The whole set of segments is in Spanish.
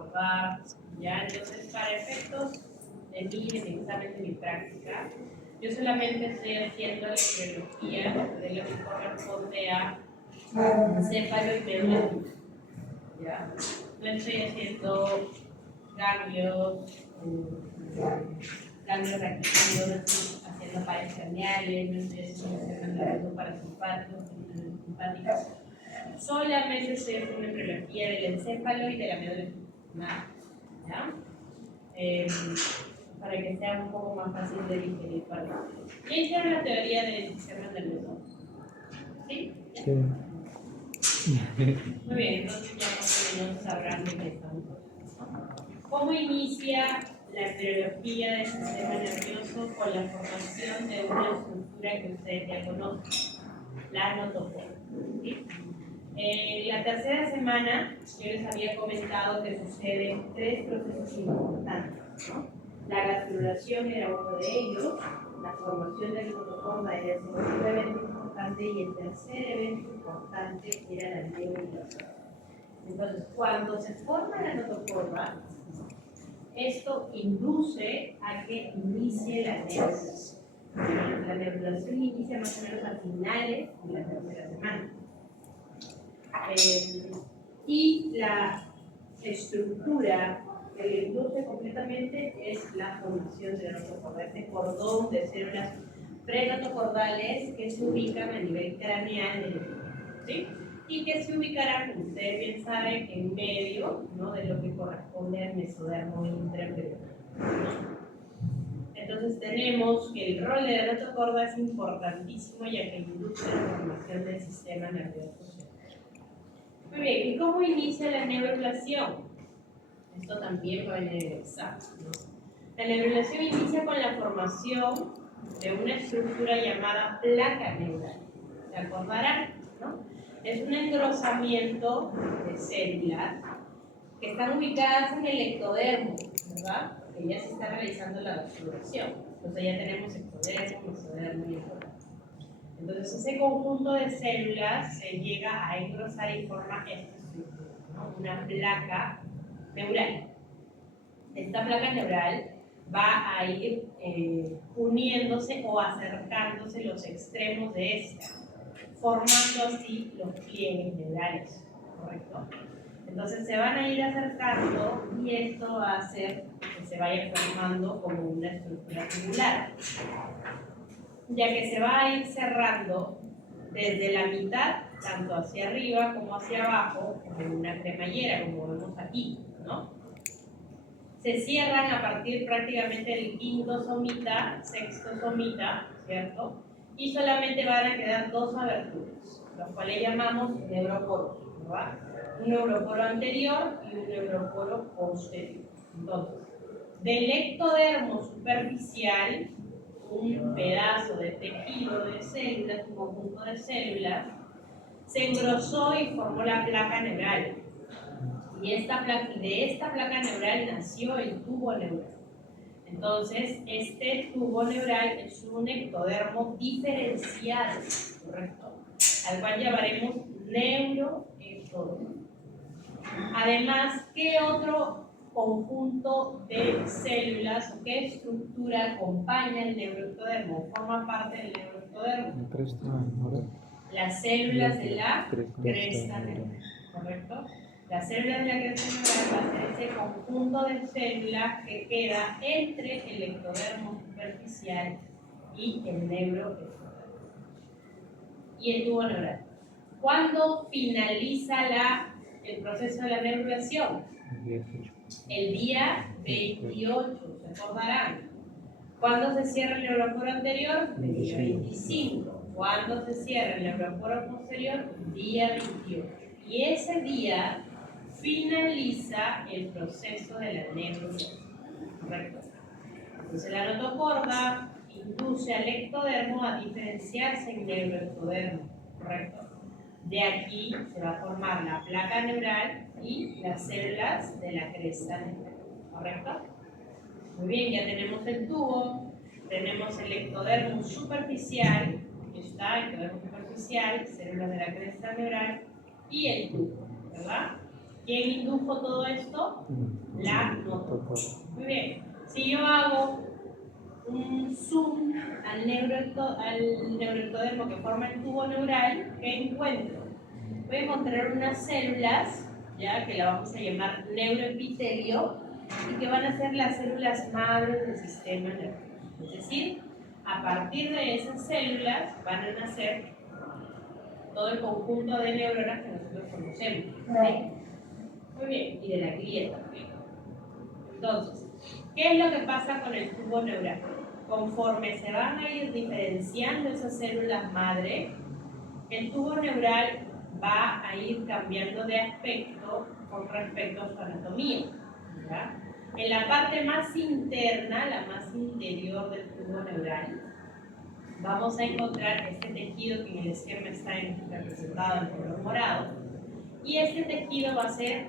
recordar, ¿ya? Entonces, para efectos de mi examen de mi práctica, yo solamente estoy haciendo la embriología de lo que corresponde a encéfalo y médula, ¿ya? No estoy haciendo ganglios, ganglios reactivos, no estoy haciendo pares craneales, no estoy haciendo sistema nervioso parasimpático. Solamente estoy haciendo embriología del encéfalo y de la médula, nada, ¿ya? Para que sea un poco más fácil de digerir para ustedes. ¿Ya hicieron la teoría del sistema nervioso? ¿Sí? Sí. Muy bien, entonces ya más o menos sabrán de qué estamos hablando. ¿Cómo inicia la embriología del sistema nervioso? Con la formación de una estructura que ustedes ya conocen, la notoforma. ¿Sí? La tercera semana yo les había comentado que suceden tres procesos importantes, ¿no? La gastrulación era uno de ellos, la formación del notoforma era el segundo evento importante y el tercer evento importante era la neurulación. Entonces, cuando se forma la notoforma, esto induce a que inicie la neurulación. La neurulación inicia más o menos a finales de la tercera semana. Y la estructura que le induce completamente es la formación de la notoforma, este cordón de células prenotocordales que se ubican a nivel craneal del epitelio, ¿sí? Y que se ubicarán, como ustedes bien saben, en medio, ¿no?, de lo que corresponde al mesodermo intraembrional, ¿no? Entonces tenemos que el rol de la notocorda es importantísimo ya que induce la formación del sistema nervioso central. Muy bien, ¿y cómo inicia la neurulación? Esto también va a venir en el examen, ¿no? La neurulación inicia con la formación de una estructura llamada placa neural. ¿Se acordarán? ¿No? Es un engrosamiento de células que están ubicadas en el ectodermo, ¿verdad? Porque ya se está realizando la gastrulación. Entonces ya tenemos ectodermo, mesodermo y endodermo. Entonces ese conjunto de células se llega a engrosar y forma esta estructura, ¿no? Una placa neural. Esta placa neural va a ir uniéndose o acercándose los extremos de esta, formando así los pliegues neurales, ¿correcto? Entonces se van a ir acercando y esto va a hacer que se vaya formando como una estructura tubular, ya que se va a ir cerrando desde la mitad, tanto hacia arriba como hacia abajo, como una cremallera, como vemos aquí, ¿no? Se cierran a partir prácticamente del quinto somita, sexto somita, ¿cierto? Y solamente van a quedar dos aberturas, los cuales llamamos neuroporos, ¿verdad? Un neuroporo anterior y un neuroporo posterior. Entonces, del ectodermo superficial, un pedazo de tejido de células, un conjunto de células, se engrosó y formó la placa neural. Y de esta placa neural nació el tubo neural. Entonces, este tubo neural es un ectodermo diferenciado, ¿correcto? Al cual llamaremos neuroectodermo. Además, ¿qué otro conjunto de células o qué estructura acompaña el neuroectodermo? ¿Forma parte del neuroectodermo? Las células de la cresta neural, ¿correcto? Las células de la cresta neural va a ser ese conjunto de células que queda entre el ectodermo superficial y el neuroectodermo. Y el tubo neural. ¿Cuándo finaliza el proceso de la neurulación? El día 28, ¿se acordarán? ¿Cuándo se cierra el neuroporo anterior? El día 25. ¿Cuándo se cierra el neuroporo posterior? Día 28. Y ese día finaliza el proceso de la neurulación, ¿correcto? Entonces la notocorda induce al ectodermo a diferenciarse en neuroectodermo, ¿correcto? De aquí se va a formar la placa neural y las células de la cresta neural, ¿correcto? Muy bien, ya tenemos el tubo, tenemos el ectodermo superficial, aquí está, ectodermo superficial, células de la cresta neural y el tubo, ¿verdad? ¿Quién indujo todo esto? la noto. Muy bien. Si yo hago un zoom al neuroectodermo que forma el tubo neural, ¿qué encuentro? Voy a encontrar unas células, ya que la vamos a llamar neuroepitelio, y que van a ser las células madres del sistema nervioso. Es decir, a partir de esas células van a nacer todo el conjunto de neuronas que nosotros conocemos. ¿Sí? Muy bien, y de la glia también. Entonces, ¿qué es lo que pasa con el tubo neural? Conforme se van a ir diferenciando esas células madre, el tubo neural va a ir cambiando de aspecto con respecto a su anatomía. ¿Ya? En la parte más interna, la más interior del tubo neural, vamos a encontrar este tejido que en el esquema está representado en color morado, y este tejido va a ser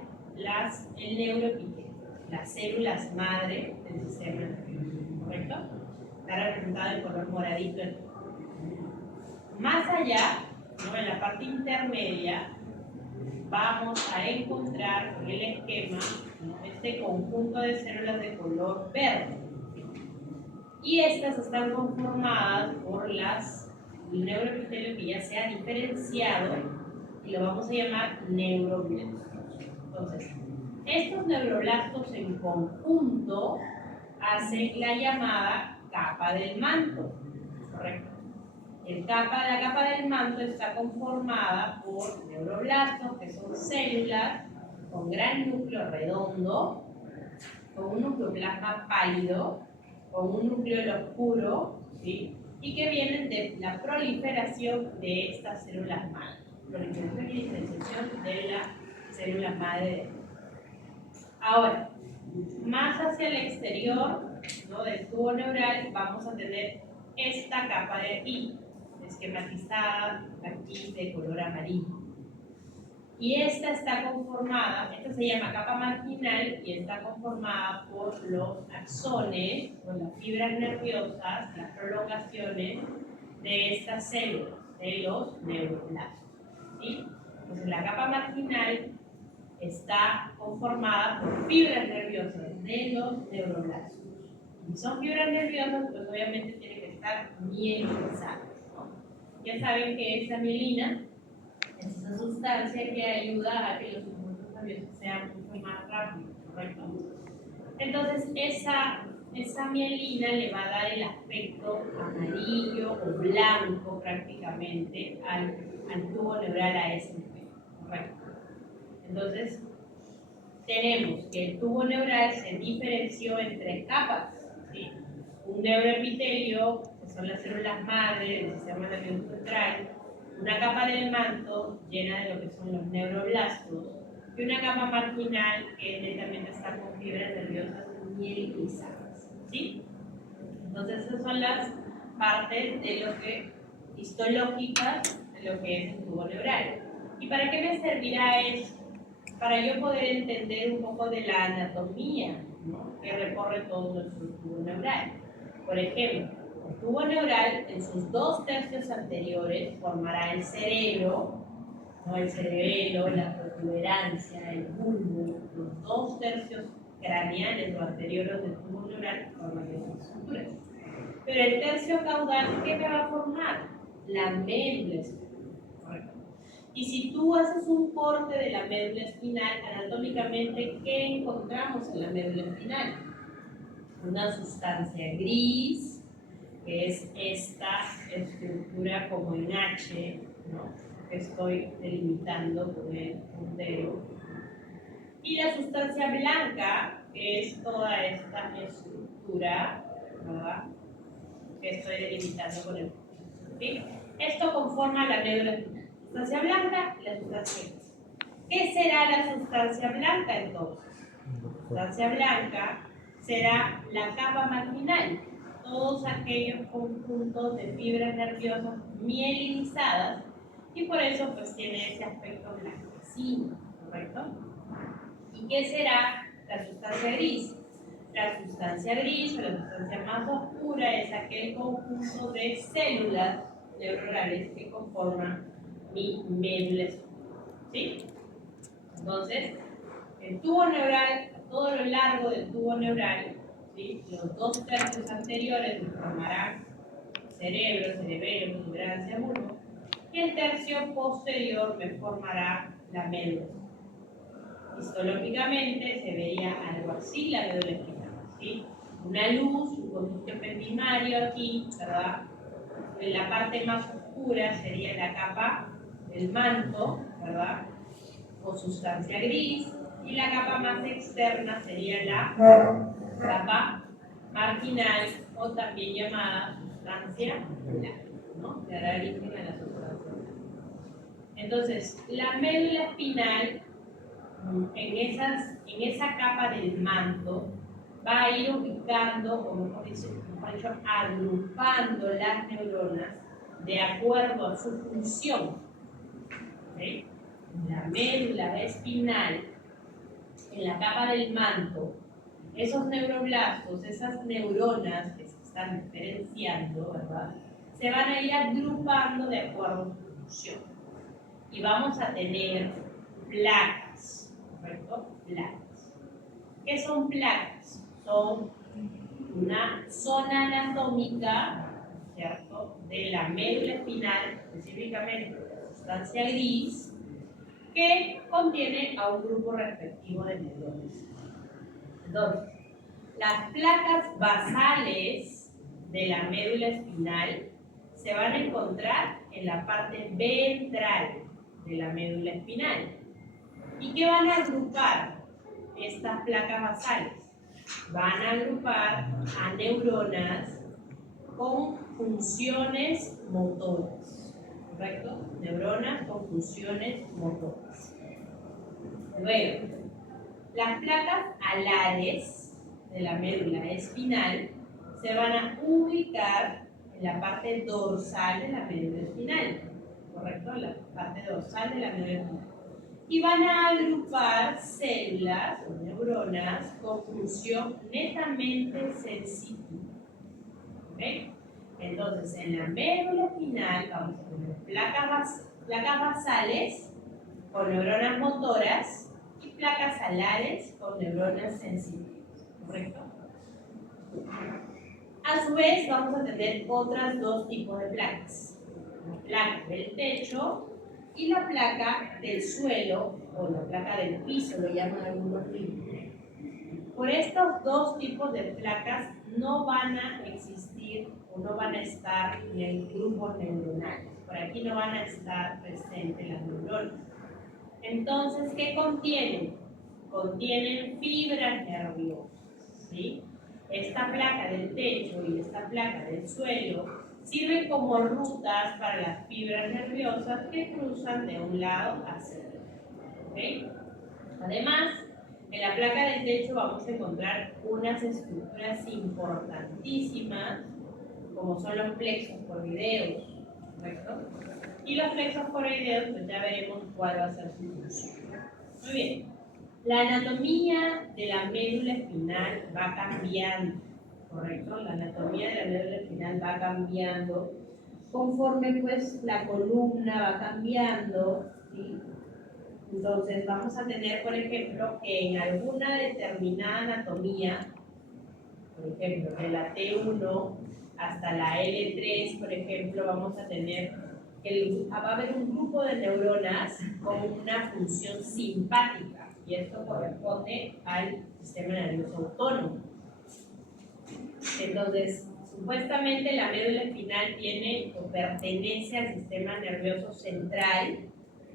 el neuroepitelio, las células madre del sistema nervioso, ¿correcto? Está representado en color moradito. Más allá, ¿no? En la parte intermedia, vamos a encontrar en el esquema, ¿no? Este conjunto de células de color verde. Y estas están conformadas por el neuroepitelio que ya se ha diferenciado y lo vamos a llamar neuroblastos. Entonces, estos neuroblastos en conjunto hacen la llamada capa del manto, ¿correcto? La capa del manto está conformada por neuroblastos, que son células con gran núcleo redondo, con un nucleoplasma pálido, con un núcleo oscuro, ¿sí? Y que vienen de la proliferación de estas células madre, proliferación y diferenciación de la célula madre. Ahora, más hacia el exterior, ¿no? Del tubo neural vamos a tener esta capa de aquí, esquematizada aquí de color amarillo. Y esta está conformada, esta se llama capa marginal y está conformada por los axones, por las fibras nerviosas, las prolongaciones de estas células, de los neuroblastos. ¿Sí? Entonces la capa marginal está conformada por fibras nerviosas de los neuroblastos. Si son fibras nerviosas, pues obviamente tienen que estar mielinizadas, ¿no? Ya saben que esa mielina es esa sustancia que ayuda a que los impulsos nerviosos sean mucho más rápidos, ¿correcto? Entonces, esa mielina le va a dar el aspecto amarillo o blanco prácticamente al tubo neural a ese nivel, ¿correcto? Entonces, tenemos que el tubo neural se diferenció en tres capas, ¿sí? Un neuroepitelio, que son las células madre del sistema nervioso central, una capa del manto llena de lo que son los neuroblastos y una capa marginal que netamente está con fibras nerviosas mielinizadas, ¿sí? Entonces esas son las partes de lo que histológicas de lo que es el tubo neural. ¿Y para qué me servirá eso? Para yo poder entender un poco de la anatomía, ¿no? Que recorre todo nuestro tubo neural. Por ejemplo, el tubo neural en sus 2/3 anteriores formará el cerebro, ¿no? El cerebelo, la protuberancia, el bulbo, los 2/3 craneales o anteriores del tubo neural forman esas estructuras. Pero el tercio caudal, ¿qué me va a formar? La médula espinal, ¿correcto? Y si tú haces un corte de la médula espinal, anatómicamente, ¿qué encontramos en la médula espinal? Una sustancia gris, que es esta estructura como en H, ¿no? Que estoy delimitando con el puntero. Y la sustancia blanca, que es toda esta estructura, ¿verdad? Que estoy delimitando con el puntero. ¿Sí? Esto conforma la médula espinal. La sustancia blanca y la sustancia gris. ¿Qué será la sustancia blanca entonces? La sustancia blanca será la capa marginal, todos aquellos conjuntos de fibras nerviosas mielinizadas, y por eso pues tiene ese aspecto blanquecino, ¿correcto? ¿Y qué será la sustancia gris? La sustancia gris o la sustancia más oscura es aquel conjunto de células neuronales que conforman mi médula espinal, ¿sí? Entonces, el tubo neural todo lo largo del tubo neural, ¿sí? Los 2 tercios anteriores me formarán cerebro, cerebelo, protuberancia, bulbo, y el tercio posterior me formará la médula. Histológicamente se vería algo así la médula espinal, ¿sí? Una luz, un conducto ependimario aquí, ¿verdad? En la parte más oscura sería la capa del manto, ¿verdad? O sustancia gris, y la capa más externa sería la capa marginal o también llamada sustancia blanca, ¿no? Que dará origen a la sustancia blanca. Entonces, la médula espinal, en esa capa del manto, va a ir ubicando, o mejor dicho, agrupando las neuronas de acuerdo a su función. ¿Okay? La médula espinal, en la capa del manto, esos neuroblastos, esas neuronas que se están diferenciando, ¿verdad? Se van a ir agrupando de acuerdo a su función. Y vamos a tener placas, ¿correcto? Placas. ¿Qué son placas? Son una zona anatómica, ¿cierto?, de la médula espinal, específicamente de la sustancia gris, que contiene a un grupo respectivo de neuronas. Entonces, las placas basales de la médula espinal se van a encontrar en la parte ventral de la médula espinal. ¿Y qué van a agrupar estas placas basales? Van a agrupar a neuronas con funciones motoras, ¿correcto? Neuronas con funciones motoras. Luego, las placas alares de la médula espinal se van a ubicar en la parte dorsal de la médula espinal, ¿correcto? La parte dorsal de la médula espinal. Y van a agrupar células o neuronas con función netamente sensitiva. ¿Okay? Entonces, en la médula espinal vamos a tener placas basales con neuronas motoras y placas alares con neuronas sensitivas, ¿correcto? A su vez, vamos a tener otras 2 tipos de placas. La placa del techo y la placa del suelo, o la placa del piso, lo llaman algunos libros. Por estos 2 tipos de placas no van a existir o no van a estar en el grupo neuronal. Por aquí no van a estar presentes las neuronas. Entonces, ¿qué contienen? Contienen fibras nerviosas, ¿sí? Esta placa del techo y esta placa del suelo sirven como rutas para las fibras nerviosas que cruzan de un lado hacia el otro, ¿okay? Además, en la placa del techo vamos a encontrar unas estructuras importantísimas, como son los plexos coroideos, ¿correcto? Y los plexos coroideos, pues ya veremos cuál va a ser su función. Muy bien. La anatomía de la médula espinal va cambiando, ¿correcto? La anatomía de la médula espinal va cambiando conforme pues la columna va cambiando, ¿sí? Entonces vamos a tener, por ejemplo, que en alguna determinada anatomía, por ejemplo, de la T1 hasta la L3, por ejemplo, vamos a tener que va a haber un grupo de neuronas con una función simpática, y esto corresponde al sistema nervioso autónomo. Entonces, supuestamente la médula espinal tiene o pertenece al sistema nervioso central,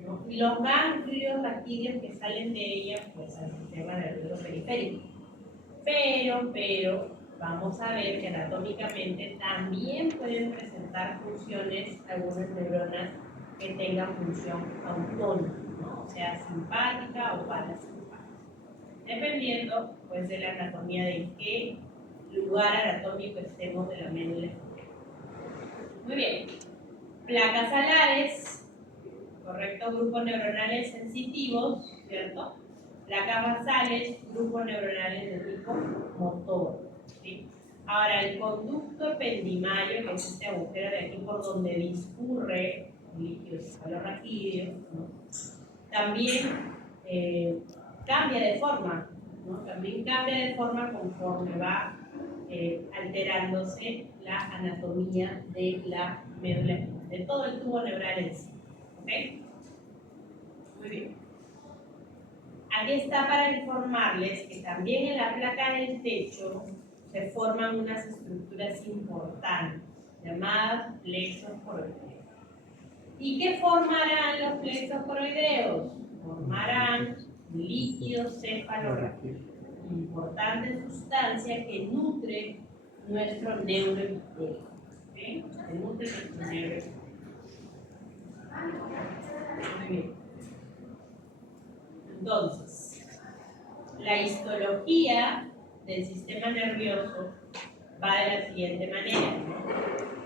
¿no? Y los ganglios raquídeos que salen de ella, pues al sistema nervioso periférico. Pero, vamos a ver que anatómicamente también pueden presentar funciones, algunas neuronas que tengan función autónoma, ¿no? O sea, simpática o parasimpática, dependiendo pues de la anatomía de qué lugar anatómico estemos de la médula espinal. Muy bien, placas alares, correcto, grupos neuronales sensitivos, ¿cierto? Placas basales, grupos neuronales de tipo motor, ¿sí? Ahora, el conducto ependimario, que es este agujero de aquí por donde discurre el líquido cefalorraquídeo, ¿no? También cambia de forma, ¿no? También cambia de forma conforme va alterándose la anatomía de la médula espinal, de todo el tubo neural en sí. ¿Ok? Muy bien. Aquí está para informarles que también en la placa del techo se forman unas estructuras importantes llamadas plexos coroideos. ¿Y qué formarán los plexos coroideos? Formarán líquido cefalorraquídeo, importante sustancia que nutre nuestro neuroepitelio. ¿Okay? Que nutre nuestro neuroepitelio. Muy bien. Entonces, la histología del sistema nervioso va de la siguiente manera, ¿no?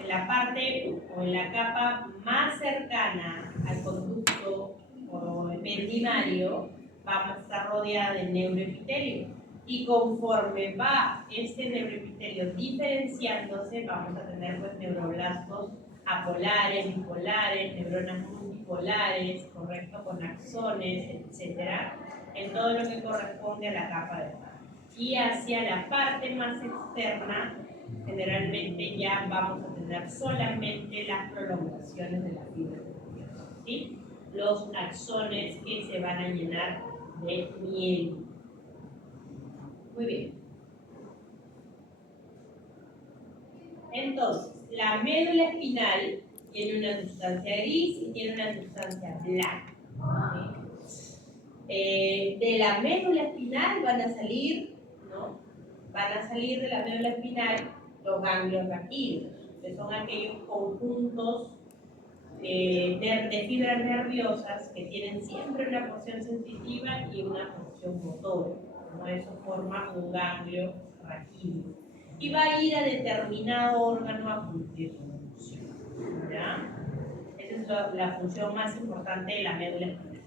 En la parte o en la capa más cercana al conducto o ependimario vamos a estar rodeada de neuroepitelio. Y conforme va este neuroepitelio diferenciándose, vamos a tener pues neuroblastos apolares, bipolares, neuronas multipolares, correcto, con axones, etcétera, en todo lo que corresponde a la capa de abajo. Y hacia la parte más externa, generalmente ya vamos a tener solamente las prolongaciones de la fibra nerviosa, ¿sí? Los axones que se van a llenar de miel. Muy bien. Entonces, la médula espinal tiene una sustancia gris y tiene una sustancia blanca. ¿Sí? De la médula espinal van a salir, ¿no? Van a salir de la médula espinal los ganglios raquídeos, que son aquellos conjuntos de fibras nerviosas que tienen siempre una porción sensitiva y una porción motora, ¿no? Eso forma un ganglio raquídeo y va a ir a determinado órgano a cumplir su función, ¿ya? Esa es la función más importante de la médula espinal.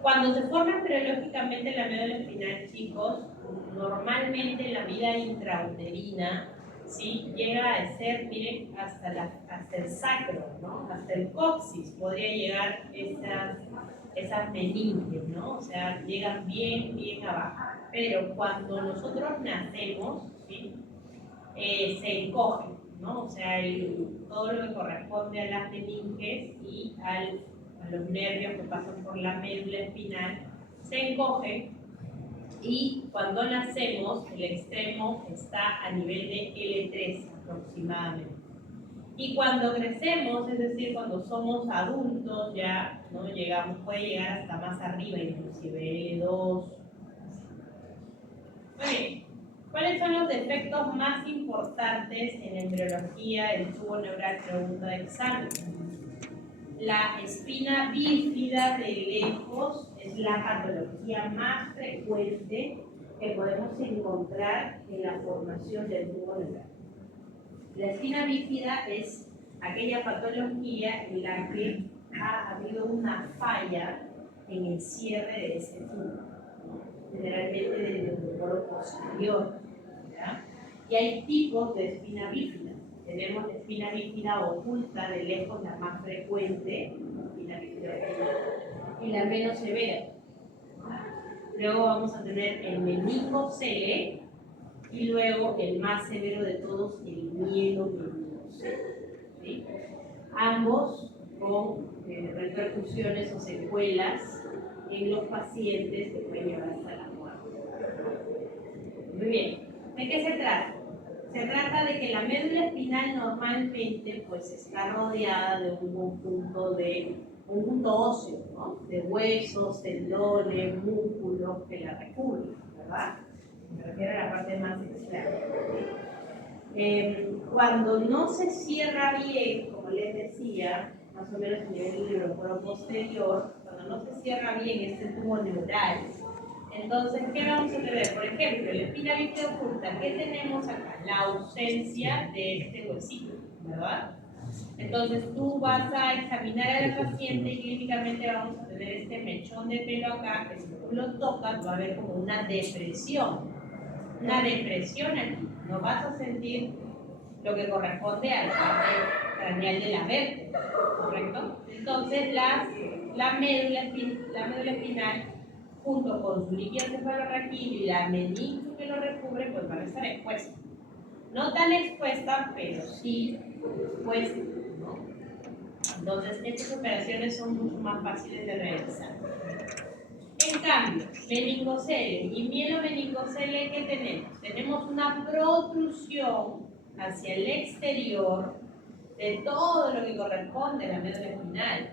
Cuando se forma embriológicamente la médula espinal, chicos, normalmente en la vida intrauterina, ¿sí? Llega a ser, miren, hasta el sacro, ¿no? Hasta el coxis podría llegar esas meninges, ¿no? O sea, llegan bien abajo. Pero cuando nosotros nacemos, ¿sí? Se encogen, ¿no? O sea, todo lo que corresponde a las meninges y a los nervios que pasan por la médula espinal se encogen, y cuando nacemos el extremo está a nivel de L3 aproximadamente. Y cuando crecemos, es decir, cuando somos adultos ya, ¿no? Puede llegar hasta más arriba, inclusive L2. Muy bien. ¿Cuáles son los defectos más importantes en embriología del tubo neural? Pregunta de examen. La espina bífida de lejos es la patología más frecuente que podemos encontrar en la formación del tubo neural. La espina bífida es aquella patología en la que ha habido una falla en el cierre de ese tubo, generalmente del neuroporo posterior, ¿ya? Y hay tipos de espina bífida. Tenemos la espina bífida oculta, de lejos la más frecuente, espina bífida oculta, y la menos severa. Luego vamos a tener el meningocele y luego el más severo de todos, el mielomeningocele, ¿sí? Ambos con repercusiones o secuelas en los pacientes que pueden llevar hasta la muerte. Muy bien. ¿De qué se trata? Se trata de que la médula espinal normalmente pues está rodeada de un conjunto óseo, ¿no? De huesos, tendones, músculos que la recubren, ¿verdad? Me refiero a la parte más externa. Cuando no se cierra bien, como les decía, más o menos a nivel del neuroporo posterior, cuando no se cierra bien este tubo neural, entonces, ¿qué vamos a tener? Por ejemplo, la espina bífida oculta, ¿qué tenemos acá? La ausencia de este huesito, ¿verdad? Entonces, tú vas a examinar a la paciente y clínicamente vamos a tener este mechón de pelo acá, que si tú lo tocas va a haber como una depresión. Una depresión aquí. No vas a sentir lo que corresponde a la parte craneal de la vértebra, ¿correcto? Entonces, la médula espinal junto con su líquido cefalorraquídeo y la meninge que lo recubre, pues van a estar expuestas. No tan expuesta, pero sí expuesta, ¿no? Entonces, estas operaciones son mucho más fáciles de realizar. En cambio, meningocele y mielomeningocele, ¿qué tenemos? Tenemos una protrusión hacia el exterior de todo lo que corresponde a la médula espinal.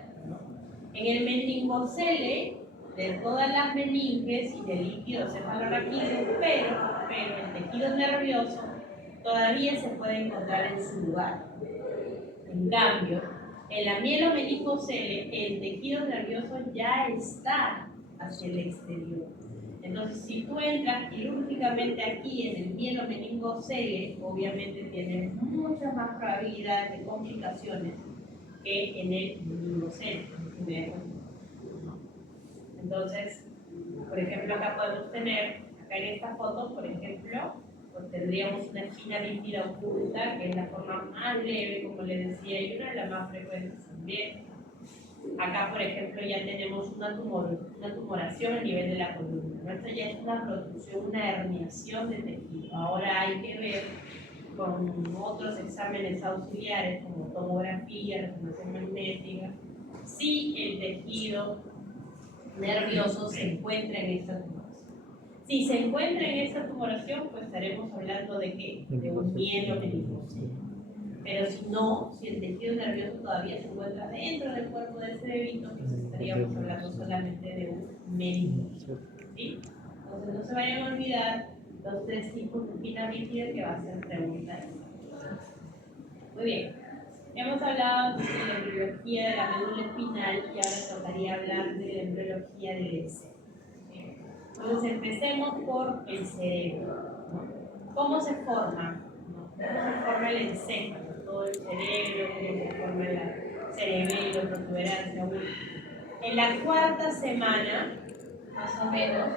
En el meningocele, de todas las meninges y del líquido cefalorraquídeo, pero el tejido nervioso todavía se puede encontrar en su lugar. En cambio, en la mielomeningocele, el tejido nervioso ya está hacia el exterior. Entonces, si tú entras quirúrgicamente aquí en el mielomeningocele, obviamente tienes muchas más probabilidades de complicaciones que en el meningocele. Entonces, por ejemplo, acá podemos tener, acá en esta foto, por ejemplo, pues tendríamos una espina bífida oculta, que es la forma más leve, como les decía, y una de las más frecuentes también. Acá, por ejemplo, ya tenemos una tumoración a nivel de la columna. ¿No? Esta ya es una protrusión, una herniación de tejido. Ahora hay que ver con otros exámenes auxiliares, como tomografía, resonancia magnética, si el tejido nervioso se encuentra en esta tumoración. Si se encuentra en esta tumoración, pues estaremos hablando de ¿qué? De un mielomeningocele. Pero si no, si el tejido nervioso todavía se encuentra dentro del cuerpo del cerebrito, pues estaríamos hablando solamente de un meningocele. ¿Sí? Entonces no se vayan a olvidar los tres tipos de espina bífida que va a ser pregunta. Muy bien. Hemos hablado de la embriología de la médula espinal y ahora tocaría hablar de la embriología del encéfalo. Entonces empecemos por el cerebro. ¿No? ¿Cómo se forma? ¿No? ¿Cómo se forma el encéfalo? Todo el cerebro, cómo se forma el cerebelo, protuberancia. En la cuarta semana, más o menos,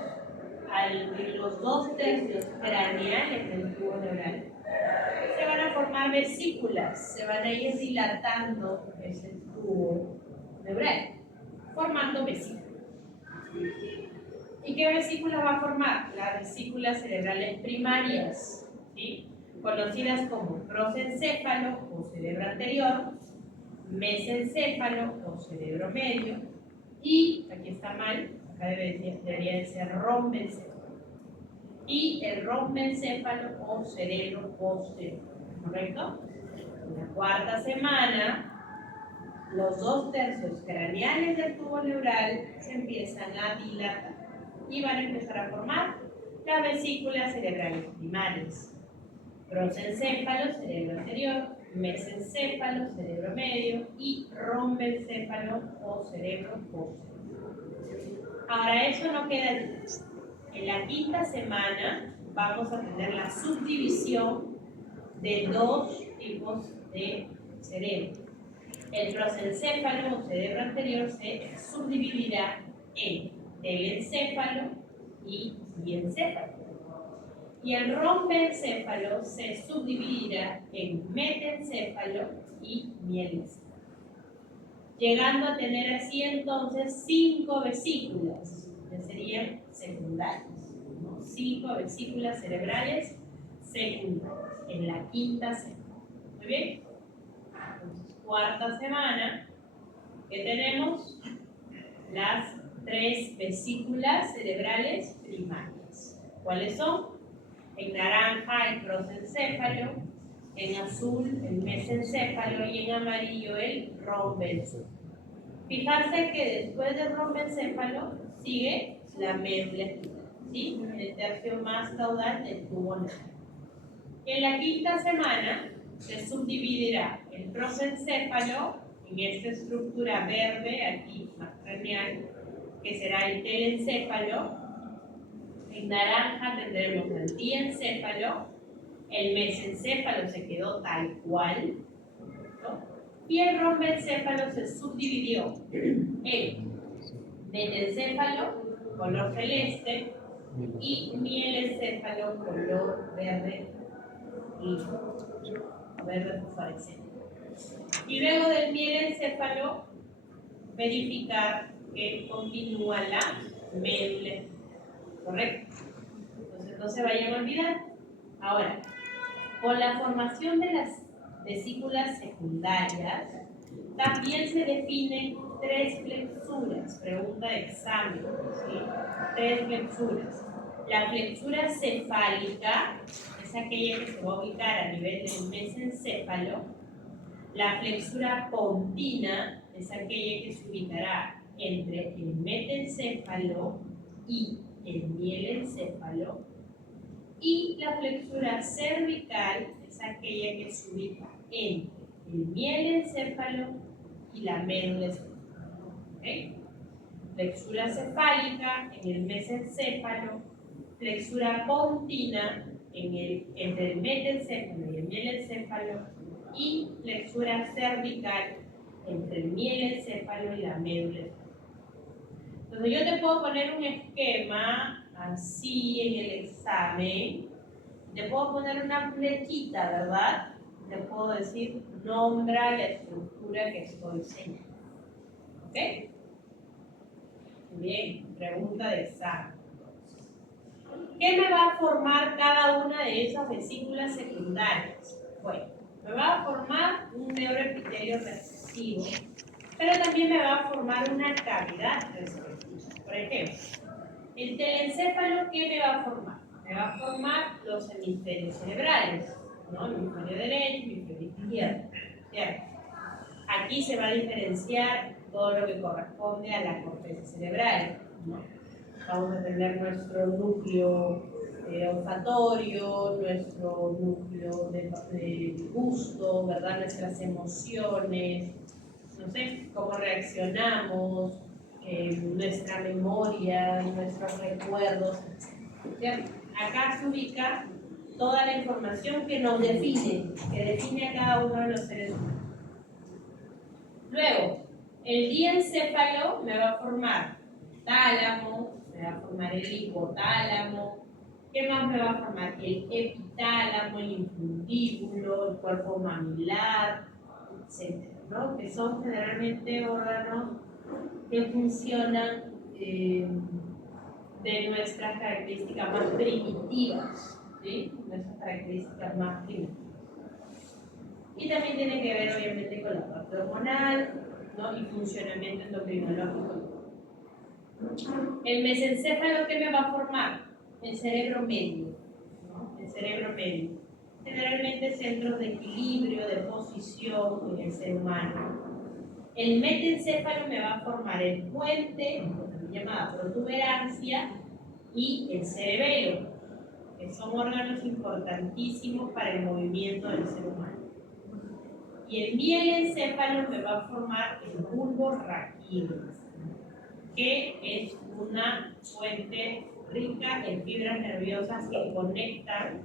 en los 2/3 craneales del tubo neural, se van a formar vesículas, se van a ir dilatando ese tubo neural, formando vesículas. ¿Y qué vesículas va a formar? Las vesículas cerebrales primarias, ¿sí? Conocidas como prosencéfalo o cerebro anterior, mesencéfalo o cerebro medio, y, aquí está mal, acá debería de ser rombencéfalo, y el rombencéfalo o cerebro posterior, ¿correcto? En la cuarta semana, los 2/3 craneales del tubo neural se empiezan a dilatar y van a empezar a formar las vesículas cerebrales primarias. Prosencéfalo, cerebro anterior, mesencéfalo, cerebro medio y rombencéfalo o cerebro posterior. Ahora, eso no queda allí. En la quinta semana vamos a tener la subdivisión de dos tipos de cerebro. El prosencéfalo o cerebro anterior se subdividirá en telencéfalo y diencéfalo. Y el rombencéfalo se subdividirá en metencéfalo y mielencéfalo. Llegando a tener así entonces 5 vesículas, que serían secundarias, ¿no? 5 vesículas cerebrales secundarias en la quinta semana. ¿Muy bien? Entonces, cuarta semana, ¿qué tenemos? Las 3 vesículas cerebrales primarias. ¿Cuáles son? En naranja el prosencéfalo, en azul el mesencéfalo y en amarillo el rombencéfalo. Fijarse que después del rombencéfalo sigue la médula espinal, ¿sí? El tercio más caudal del tubo neural. En la quinta semana se subdividirá el prosencéfalo en esta estructura verde, aquí más craneal, que será el telencéfalo. En naranja tendremos el diencéfalo, el mesencéfalo se quedó tal cual, ¿no? Y el rombencéfalo se subdividió en metencéfalo, color celeste, y mielencéfalo, color verde y verde fosforescente. Y luego del mielencéfalo, verificar que continúa la médula, ¿correcto? Entonces no se vayan a olvidar. Ahora, con la formación de las vesículas secundarias, también se definen 3 flexuras, pregunta de examen, ¿sí? 3 flexuras. La flexura cefálica es aquella que se va a ubicar a nivel del mesencéfalo. La flexura pontina es aquella que se ubicará entre el metencéfalo y el mielencéfalo. Y la flexura cervical es aquella que se ubica entre el mielencéfalo y la médula espinal. ¿Okay? Flexura cefálica en el mesencéfalo, flexura pontina entre el metencéfalo y el mielencéfalo, y flexura cervical entre el mielencéfalo y la médula espinal. Entonces yo te puedo poner un esquema así en el examen, te puedo poner una flechita, ¿verdad? Te puedo decir, nombra la estructura que estoy enseñando. ¿Ok? Bien, pregunta de examen. ¿Qué me va a formar cada una de esas vesículas secundarias? Bueno, me va a formar un neuroepitelio receptivo, pero también me va a formar una cavidad receptiva. Por ejemplo, el telencéfalo, ¿qué me va a formar? Me va a formar los hemisferios cerebrales, ¿no? Hemisferio derecho, hemisferio izquierdo, ¿cierto? Aquí se va a diferenciar todo lo que corresponde a la corteza cerebral, ¿no? Vamos a tener nuestro núcleo olfatorio, nuestro núcleo de gusto, ¿verdad? Nuestras emociones, no sé, cómo reaccionamos, nuestra memoria, nuestros recuerdos, ¿cierto? Acá se ubica toda la información que nos define, que define a cada uno de los seres humanos. Luego, el diencéfalo me va a formar tálamo, me va a formar el hipotálamo. ¿Qué más me va a formar? El epitálamo, el infundíbulo, el cuerpo mamilar, etc., ¿no? Que son generalmente órganos que funcionan de nuestras características más primitivas, ¿sí? Nuestras características más primitivas. Y también tiene que ver, obviamente, con la parte hormonal, ¿no? Y funcionamiento endocrinológico. El mesencéfalo, ¿qué me va a formar? El cerebro medio, ¿no? El cerebro medio. Generalmente centros de equilibrio, de posición en el ser humano. El metencéfalo me va a formar el puente, también llamada protuberancia, y el cerebelo, que son órganos importantísimos para el movimiento del ser humano. Y el mielencéfalo me va a formar el bulbo raquídeo, que es una fuente rica en fibras nerviosas que conectan,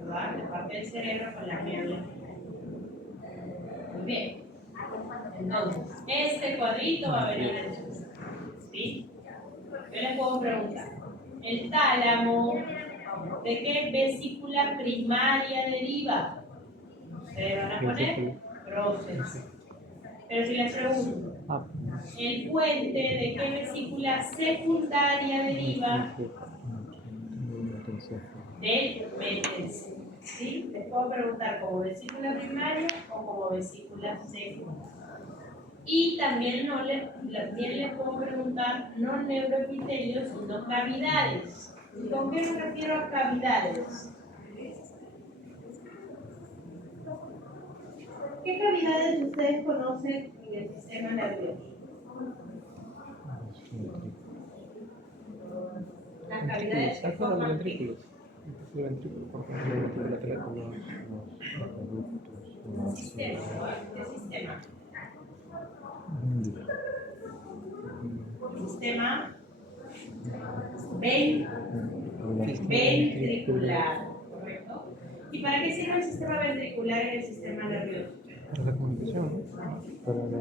¿verdad?, la parte del cerebro con la médula. Muy bien. Entonces, este cuadrito va a venir en el chiste, ¿sí? Yo les puedo preguntar, ¿el tálamo de qué vesícula primaria deriva? Ustedes van a poner próceres. Pero si les pregunto, ¿el puente de qué vesícula secundaria deriva? Del metencéfalo. ¿Sí? Les puedo preguntar como vesícula primaria o como vesícula secundaria. Y también les puedo preguntar no neuroepitelios, sino cavidades. ¿Y con qué me refiero a cavidades? ¿Qué cavidades ustedes conocen en el sistema nervioso? Las cavidades que forman ¿qué? Sistema. ¿Qué sistema? El sistema ventricular, ¿correcto? ¿Y para qué sirve el sistema ventricular en el sistema nervioso? Para la comunicación, para la...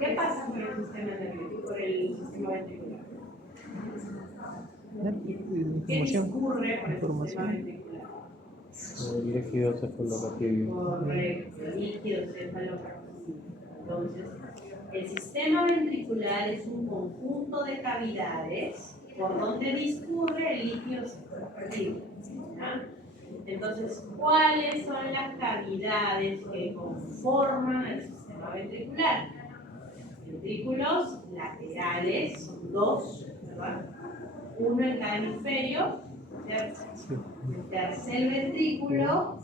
¿Qué pasa con el sistema nervioso, con el sistema ventricular? ¿Qué discurre por el sistema ventricular? El líquido cefalorraquídeo. Correcto, el líquido cefalorraquídeo. Entonces, el sistema ventricular es un conjunto de cavidades por donde discurre el líquido cefalorraquídeo. Entonces, ¿cuáles son las cavidades que conforman el sistema ventricular? Ventrículos laterales, son dos, ¿verdad? Uno en cada hemisferio, ¿cierto? El tercer ventrículo,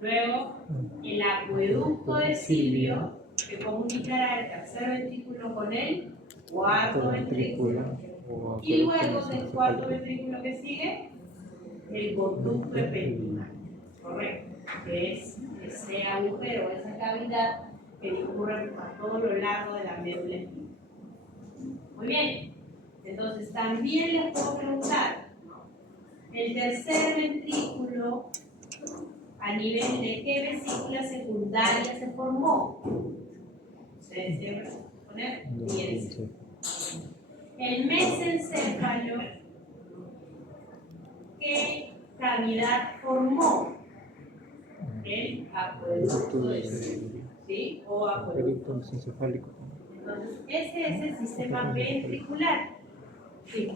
luego el acueducto de Silvio, que comunicará el tercer ventrículo con el cuarto ventrículo. Y luego del cuarto ventrículo que sigue, el conducto ependimal, ¿correcto? Que es ese agujero, esa cavidad que discurre a todo lo largo de la médula espinal. Muy bien, entonces también les puedo preguntar, el tercer ventrículo, ¿a nivel de qué vesícula secundaria se formó? Ustedes siempre van a poner 10. El mesencéfalo, ¿qué cavidad formó? El acueducto de Silvio, ¿sí? O acueducto mesencefálico. Entonces, ese es el sistema ventricular. Sí.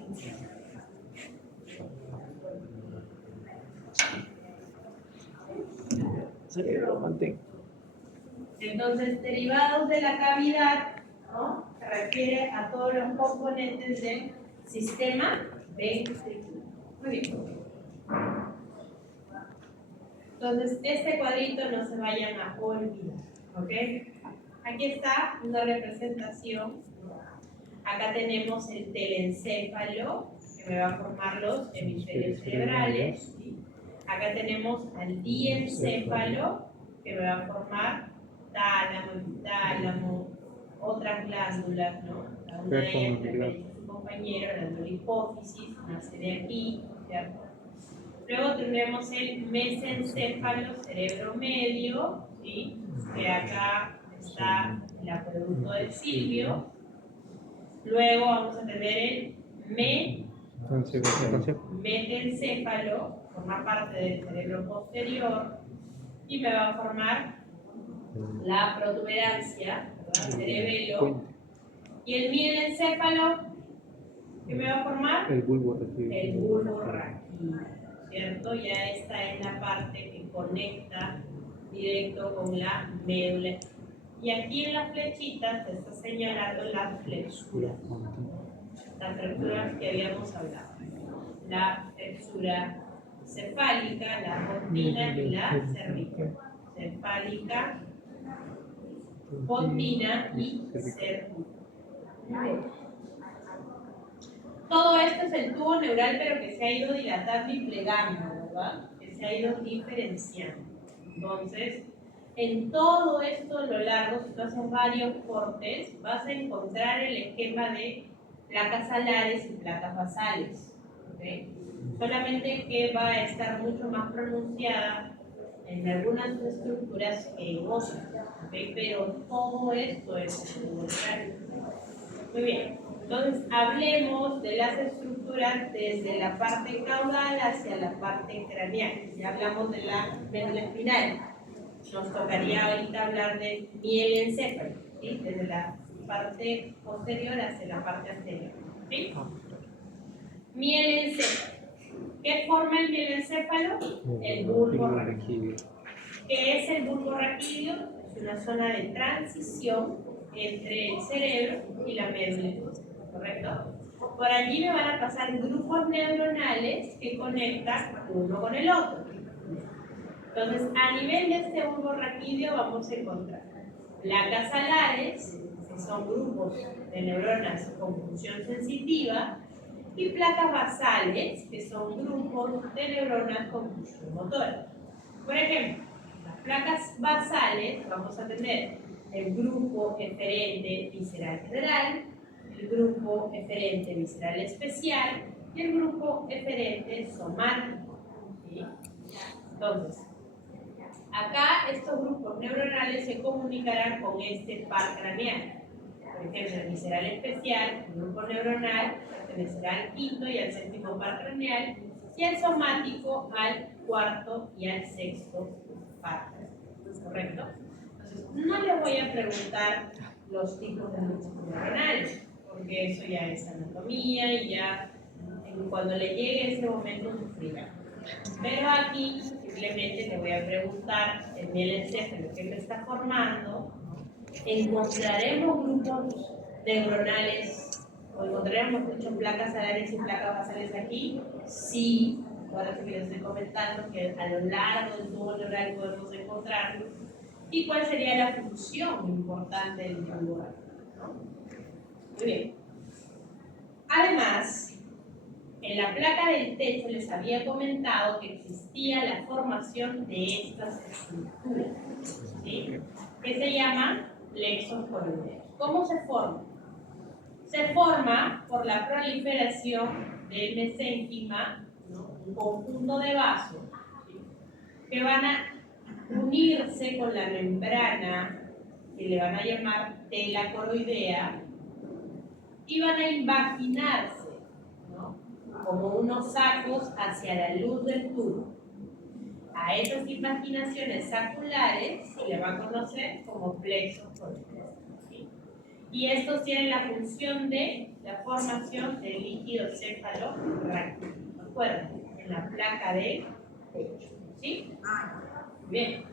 Cerebro, mantén. Entonces, derivados de la cavidad, ¿no? Se refiere a todos los componentes del sistema ventricular. Muy bien. Entonces, este cuadrito no se vayan a olvidar, ¿ok? Aquí está una representación. Acá tenemos el telencéfalo, que me va a formar los hemisferios cerebrales. ¿Sí? Acá tenemos al diencéfalo, que me va a formar tálamo, hipotálamo, otras glándulas, ¿no? Una de ellas, la que dice su compañero, la glándula hipófisis, nace de aquí, ¿cierto? Luego tendremos el mesencéfalo, cerebro medio, ¿sí? Que acá está el acueducto de Silvio. Luego vamos a tener el metencéfalo, forma parte del cerebro posterior, y me va a formar la protuberancia, ¿verdad? Cerebelo. Y el mielencéfalo, ¿qué me va a formar? El bulbo raquídeo. El bulbo raquídeo, ¿cierto? Ya esta es la parte que conecta directo con la médula. Y aquí en las flechitas se está señalando las flexuras. Las flexuras que habíamos hablado. La flexura cefálica, la potina y la cervical. Cefálica, potina y cervical. Todo esto es el tubo neural, pero que se ha ido dilatando y plegando, ¿verdad? Que se ha ido diferenciando. Entonces, en todo esto a lo largo, si tú haces varios cortes, vas a encontrar el esquema de placas alares y placas basales. ¿Okay? Solamente que va a estar mucho más pronunciada en algunas estructuras que en otras. ¿Okay? Pero todo esto es neural. Muy bien. Entonces, hablemos de las estructuras desde la parte caudal hacia la parte craneal. Ya hablamos de la médula espinal. Nos tocaría ahorita hablar del mielencéfalo, ¿sí? Desde la parte posterior hacia la parte anterior. ¿Sí? Mielencéfalo. ¿Qué forma el mielencéfalo? El bulbo raquídeo. ¿Qué es el bulbo raquídeo? Es una zona de transición entre el cerebro y la médula, ¿correcto? Por allí me van a pasar grupos neuronales que conectan uno con el otro. Entonces, a nivel de este bulbo raquídeo vamos a encontrar placas alares, que son grupos de neuronas con función sensitiva, y placas basales, que son grupos de neuronas con función motora. Por ejemplo, las placas basales vamos a tener el grupo eferente visceral general, el grupo eferente visceral especial y el grupo eferente somático. ¿Sí? Entonces, acá estos grupos neuronales se comunicarán con este par craneal. Por ejemplo, el visceral especial, el grupo neuronal, pertenecerá al quinto y al séptimo par craneal, y el somático al cuarto y al sexto par craneal. ¿Correcto? Entonces, No les voy a preguntar los tipos de músculos neuronales, porque eso ya es anatomía y ya cuando le llegue ese momento sufrirá. Pero aquí simplemente le voy a preguntar el mielencéfalo que me está formando. ¿Encontraremos grupos neuronales o encontraremos muchas placas salarias y placas basales aquí? Sí, ahora que les estoy comentando que a lo largo del tubo neural podemos encontrarlos. ¿Y cuál sería la función importante del tubo? ¿No? Muy bien. Además, en la placa del techo les había comentado que existía la formación de estas estructuras, ¿sí? Que se llaman plexos coroideos. ¿Cómo se forma? Se forma por la proliferación del mesénquima, ¿no? Un conjunto de vasos, ¿sí? Que van a unirse con la membrana que le van a llamar tela coroidea y van a invaginarse, ¿no? Como unos sacos hacia la luz del tubo. A esas imaginaciones saculares se le va a conocer como plexos coroideos, ¿sí? Y estos tienen la función de la formación del líquido cefalorraquídeo. Recuerden, en la placa del techo, ¿sí? Bien.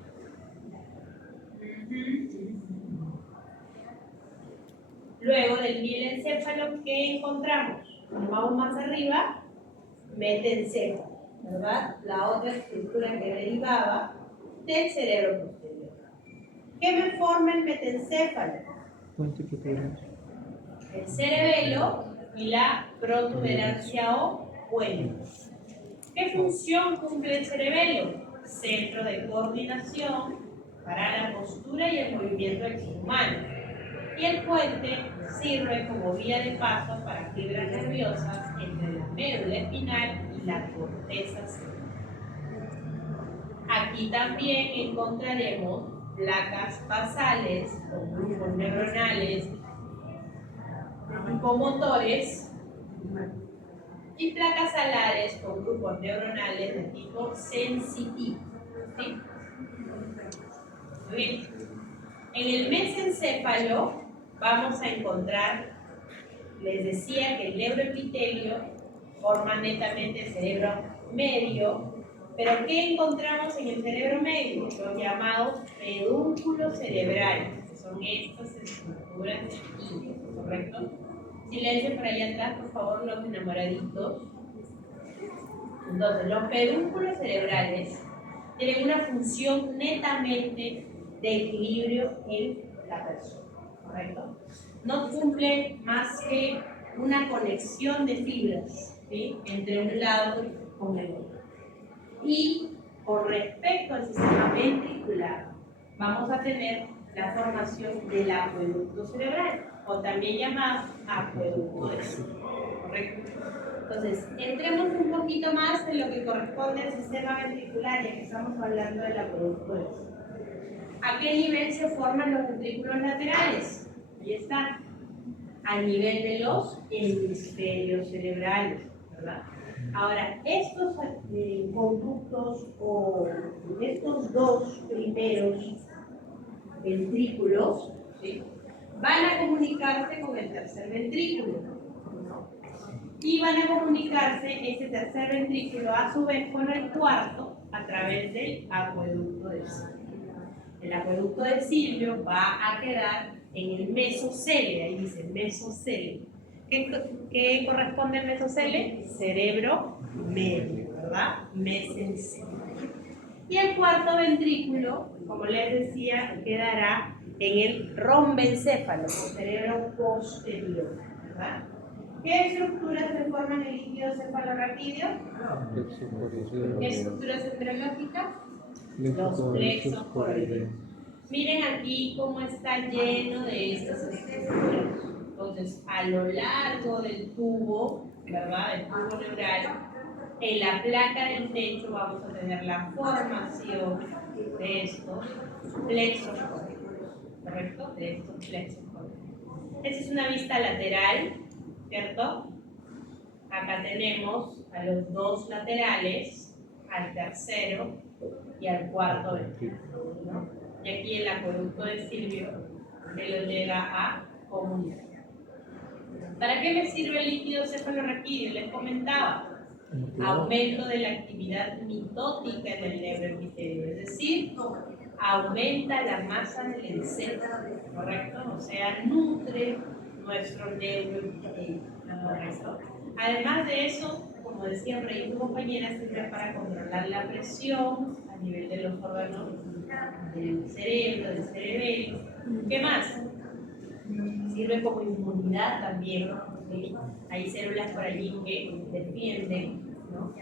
Luego del mielencéfalo, ¿qué encontramos? Vamos más arriba, metencéfalo, ¿verdad? La otra estructura que derivaba del cerebro posterior. ¿Qué me forma el metencéfalo? El cerebelo y la protuberancia o puente. ¿Qué función cumple el cerebelo? Centro de coordinación para la postura y el movimiento del ser humano. Y el puente sirve como vía de paso para fibras nerviosas entre la médula espinal y la corteza cerebral. Aquí también encontraremos placas basales con grupos neuronales motores y placas alares con grupos neuronales de tipo sensitivo, ¿sí? Muy bien. En el mesencéfalo vamos a encontrar, les decía que el neuroepitelio forma netamente el cerebro medio, pero ¿qué encontramos en el cerebro medio? Los llamados pedúnculos cerebrales, que son estas estructuras chiquitas, ¿correcto? Silencio por allá atrás, por favor, los enamoraditos. Entonces, los pedúnculos cerebrales tienen una función netamente de equilibrio en la persona, ¿correcto? No cumplen más que una conexión de fibras, ¿sí? Entre un lado con el otro. Y con respecto al sistema ventricular, vamos a tener la formación del acueducto cerebral, o también llamado acueducto de cerebro, ¿correcto? Entonces, entremos un poquito más en lo que corresponde al sistema ventricular, ya que estamos hablando del acueducto de cerebro. ¿A qué nivel se forman los ventrículos laterales? Ahí están. A nivel de los hemisferios cerebrales, ¿verdad? Ahora, estos conductos o estos dos primeros ventrículos, ¿sí? Van a comunicarse con el tercer ventrículo, ¿no? Y van a comunicarse ese tercer ventrículo a su vez con el cuarto a través del acueducto de Silvio. El acueducto de Silvio va a quedar en el mesocele, ahí dice mesocele. ¿Qué corresponde al mesocele? Cerebro medio, ¿verdad? Mesencéfalo. Y el cuarto ventrículo, como les decía, quedará en el rombencéfalo, el cerebro posterior, ¿verdad? ¿Qué estructuras se forman en el líquido cefalorraquídeo? ¿Qué estructuras embriológicas? Los plexos coroideos. Miren aquí cómo está lleno de estas estructuras. Entonces, a lo largo del tubo, ¿verdad? Del tubo neural, en la placa del techo vamos a tener la formación de estos plexos coroideos, ¿correcto? De estos plexos coroideos. Esta es una vista lateral, ¿cierto? Acá tenemos a los dos laterales, al tercero y al cuarto ventrículo, ¿no? y aquí el acueducto de Silvio que lo llega a comunidad. ¿Para qué me sirve el líquido cefalorraquídeo? Les comentaba, aumento de la actividad mitótica en el neuroepitelio, es decir, aumenta la masa del encéfalo, ¿correcto? O sea, nutre nuestro neuroepitelio, ¿correcto? Además de eso, como decía por ahí tu compañera, sirve para controlar la presión a nivel de los órganos del cerebro, del cerebelo. ¿Qué más? Sirve como inmunidad también, ¿sí? Hay células por allí que defienden, ¿no?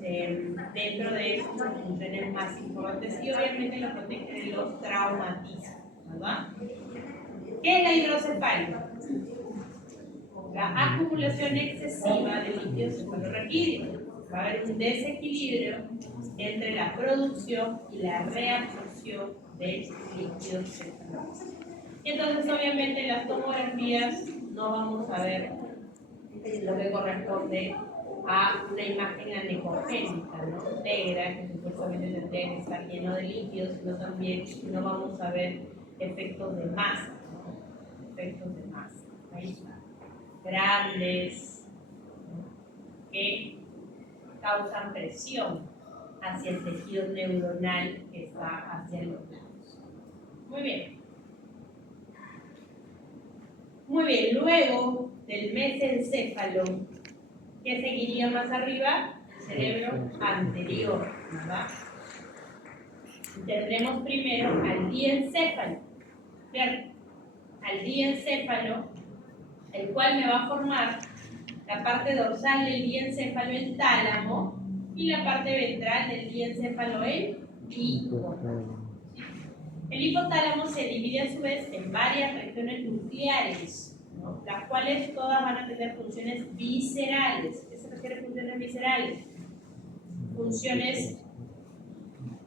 Dentro de eso, sus funciones más importantes y obviamente lo protege de los traumatismos, ¿verdad? ¿Qué es la hidrocefalia? La acumulación excesiva de líquido cefalorraquídeo. Va a haber un desequilibrio entre la producción y la reabsorción de líquido cefalorraquídeo. Y entonces, obviamente, en las tomografías no vamos a ver lo que corresponde a una imagen anecogénica, ¿no? Negra, que supuestamente tendría que estar lleno de líquidos, sino también no vamos a ver efectos de masa, ¿no? Efectos de masa. Ahí está. Grandes, ¿no? Que causan presión hacia el tejido neuronal que está hacia los lados. Muy bien. Muy bien, luego del mesencéfalo, ¿qué seguiría más arriba? El cerebro anterior, ¿verdad? Tendremos primero al diencéfalo, ¿cierto? Al diencéfalo, el cual me va a formar la parte dorsal del diencéfalo, el tálamo, y la parte ventral del diencéfalo, el hipotálamo. El hipotálamo se divide a su vez en varias regiones nucleares, ¿no? Las cuales todas van a tener funciones viscerales. ¿Qué se refiere a funciones viscerales? Funciones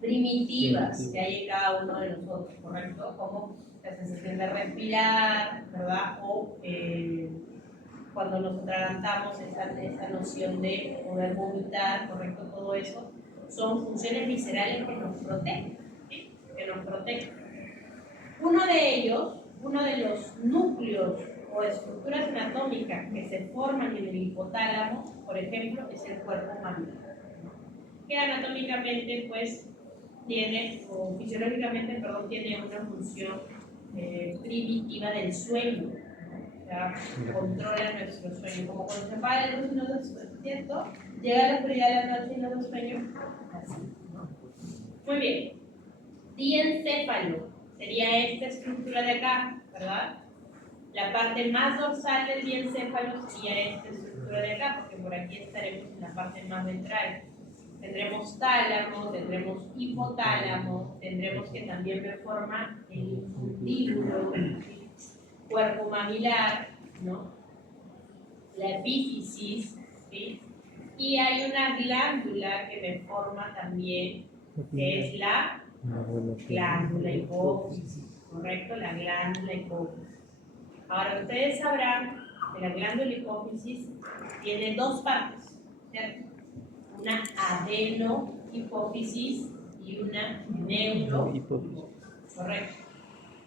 primitivas que hay en cada uno de nosotros, ¿correcto? Como la sensación de respirar, ¿verdad? O cuando nos atragantamos, esa noción de poder vomitar, ¿correcto? Todo eso son funciones viscerales que nos protegen, ¿sí? Que nos protegen. Uno de ellos, uno de los núcleos o estructuras anatómicas que se forman en el hipotálamo, por ejemplo, es el cuerpo mamilar, que anatómicamente, pues, tiene, o fisiológicamente, perdón, tiene una función primitiva del sueño, ¿no? O sea, controla nuestro sueño, como cuando se apaga la luz y no da sueño, ¿cierto? Llega la oscuridad de la noche y no da sueño, así, ¿no? Muy bien. Diencéfalo sería esta estructura de acá, ¿verdad? La parte más dorsal del diencéfalo sería esta estructura de acá, porque por aquí estaremos en la parte más ventral. Tendremos tálamo, tendremos hipotálamo, tendremos que también me forma el infundíbulo, cuerpo mamilar, ¿no? La epífisis, ¿sí? Y hay una glándula que me forma también, que es la glándula hipófisis, ¿correcto? La glándula hipófisis. Ahora, ustedes sabrán que la glándula hipófisis tiene dos partes, ¿cierto? Una adenohipófisis y una neurohipófisis, ¿correcto?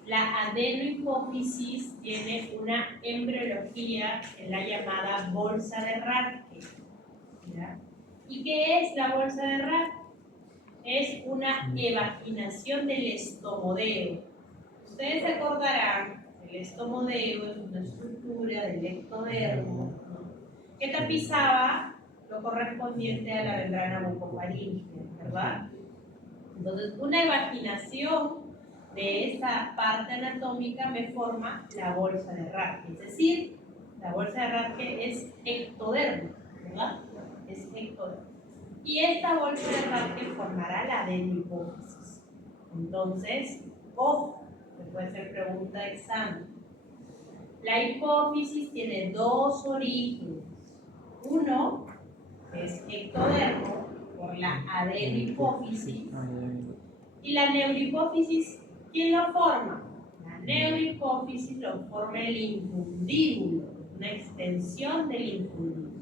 La adenohipófisis tiene una embriología en la llamada bolsa de Rathke, ¿ya? ¿Y qué es la bolsa de Rathke? Es una evaginación del estomodeo. Ustedes se acordarán, el estomodeo es una estructura del ectodermo, ¿no? Que tapizaba lo correspondiente a la membrana bucofaríngea, ¿verdad? Entonces, una evaginación de esa parte anatómica me forma la bolsa de Rathke, es decir, la bolsa de Rathke es ectodermo, ¿verdad? Es ectodermo. Y esta bolsa de Rathke formará la adenohipófisis. Entonces, ojo, que puede ser pregunta de examen. La hipófisis tiene dos orígenes. Uno es ectodermo por la adenohipófisis y la neurohipófisis, ¿quién lo forma? La neurohipófisis lo forma el infundíbulo, una extensión del infundíbulo.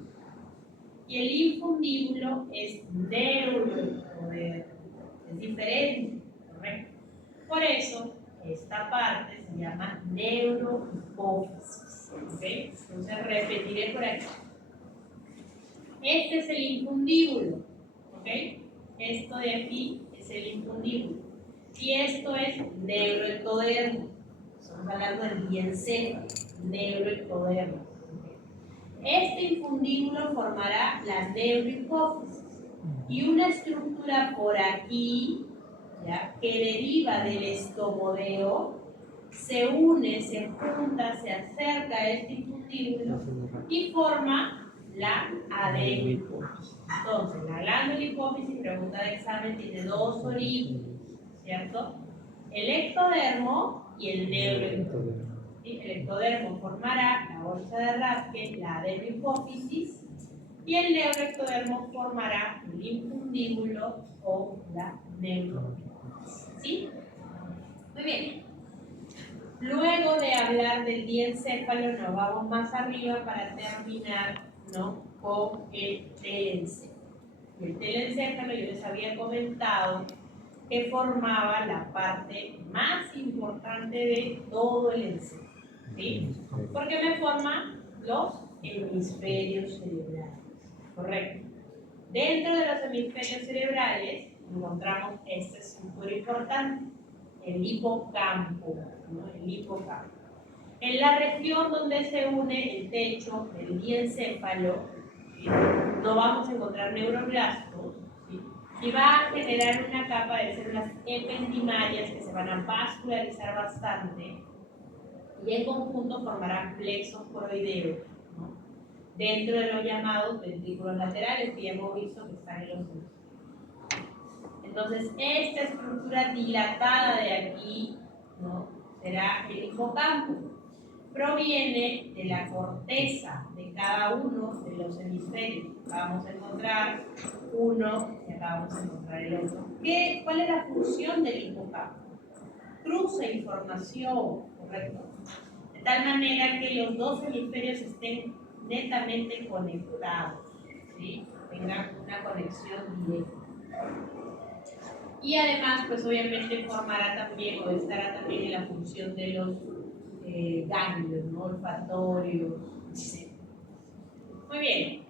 Y el infundíbulo es neuroectodermo, es diferente, ¿correcto? Por eso, esta parte se llama neurohipófisis. ¿Okay? Entonces, repetiré por aquí. Este es el infundíbulo. ¿Ok? Esto de aquí es el infundíbulo. Y esto es neuroectodermo. Estamos hablando del diencéfalo, neuroectodermo. Este infundíbulo formará la neurohipófisis y una estructura por aquí, ¿ya?, que deriva del estomodeo, se une, se junta, se acerca a este infundíbulo y forma la adenohipófisis. Entonces, la glándula hipófisis, pregunta de examen, tiene dos orígenes, ¿cierto? El ectodermo y el neuroectodermo. El ectodermo formará la bolsa de Rhabke, la adenohipófisis, y el neuroectodermo formará el infundíbulo o la neurohipófisis. ¿Sí? Muy bien. Luego de hablar del diencéfalo, nos vamos más arriba para terminar, ¿no?, con el telencéfalo. El telencéfalo, yo les había comentado que formaba la parte más importante de todo el encéfalo. ¿Sí? Porque me forma los hemisferios cerebrales. Correcto. Dentro de los hemisferios cerebrales encontramos esta estructura importante, el hipocampo, ¿no? El hipocampo. En la región donde se une el techo del diencéfalo, ¿sí?, no vamos a encontrar neuroblastos, ¿sí?, y va a generar una capa de células ependimarias que se van a vascularizar bastante y en conjunto formarán plexos coroideos, ¿no?, dentro de los llamados ventrículos laterales que ya hemos visto que están en los hemisferios. Entonces, esta estructura dilatada de aquí, ¿no?, será el hipocampo. Proviene de la corteza de cada uno de los hemisferios. Vamos a encontrar uno y acá vamos a encontrar el otro. ¿Cuál es la función del hipocampo? Cruza información, ¿correcto? De tal manera que los dos hemisferios estén netamente conectados, ¿sí?, tengan una conexión directa. Y además, pues obviamente formará también o estará también en la función de los ganglios, ¿no?, olfatorios, etc. Muy bien.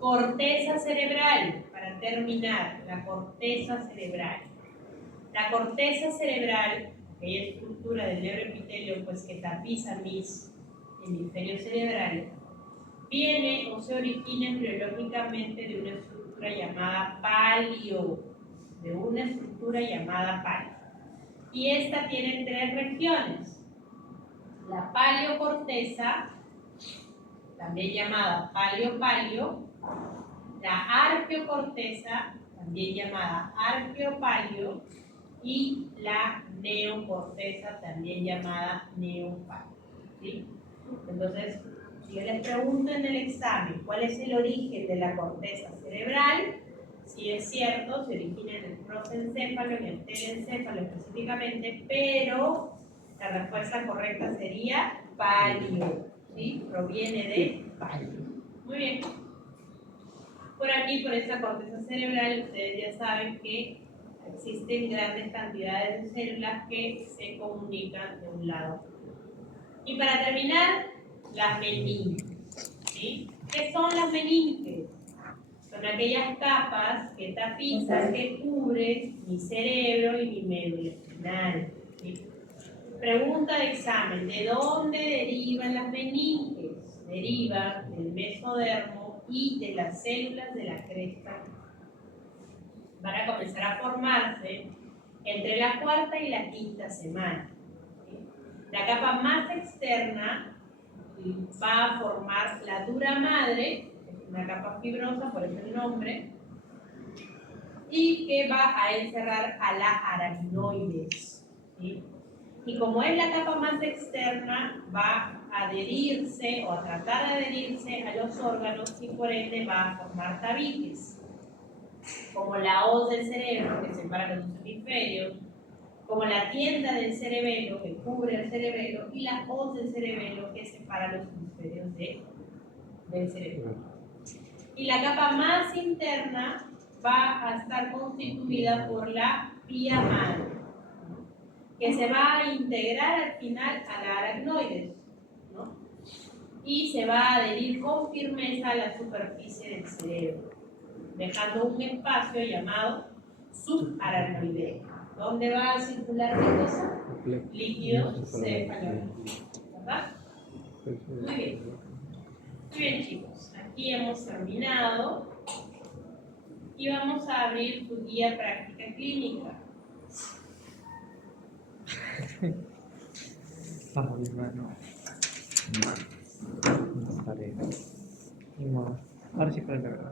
Corteza cerebral, para terminar, la corteza cerebral. La corteza cerebral, aquella estructura del neuroepitelio pues, que tapiza mis hemisferios cerebrales, viene o se origina embriológicamente de una estructura llamada palio, y esta tiene tres regiones: la paleocorteza, también llamada palio-palio, la arqueocorteza, también llamada arqueopalio, y la neocorteza, también llamada neopalio. ¿Sí? Entonces, si yo les pregunto en el examen cuál es el origen de la corteza cerebral, si es cierto, se origina en el prosencéfalo, en el telencéfalo específicamente, pero la respuesta correcta sería palio, ¿sí? Proviene de palio. Muy bien. Por aquí, por esta corteza cerebral, ustedes ya saben que existen grandes cantidades de células que se comunican de un lado a otro. Y para terminar, las meninges, ¿sí? ¿Qué son las meninges? Son aquellas capas que tapizan, que cubren mi cerebro y mi médula espinal, ¿sí? Pregunta de examen: ¿de dónde derivan las meninges? Derivan del mesodermo y de las células de la cresta. Van a comenzar a formarse entre la cuarta y la quinta semana, ¿sí? La capa más externa va a formar la dura madre, una capa fibrosa, por eso el nombre, y que va a encerrar a la arachinoides, ¿sí? Y como es la capa más externa, va a adherirse o a tratar de adherirse a los órganos y por ende va a formar tabiques, como la hoz del cerebro que separa los dos hemisferios, como la tienda del cerebelo que cubre el cerebelo y la hoz del cerebelo que separa los hemisferios del cerebro. Y la capa más interna va a estar constituida por la vía madre. que se va a integrar al final a la aracnoides, ¿no? Y se va a adherir con firmeza a la superficie del cerebro, dejando un espacio llamado subaracnoideo, donde va a circular qué cosa? Líquido cefalorraquídeo, ¿verdad? Muy bien. Muy bien, chicos, aquí hemos terminado y vamos a abrir tu guía práctica clínica. Ay, hermano. No estaré. Ni modo. Ahora sí para la verdad.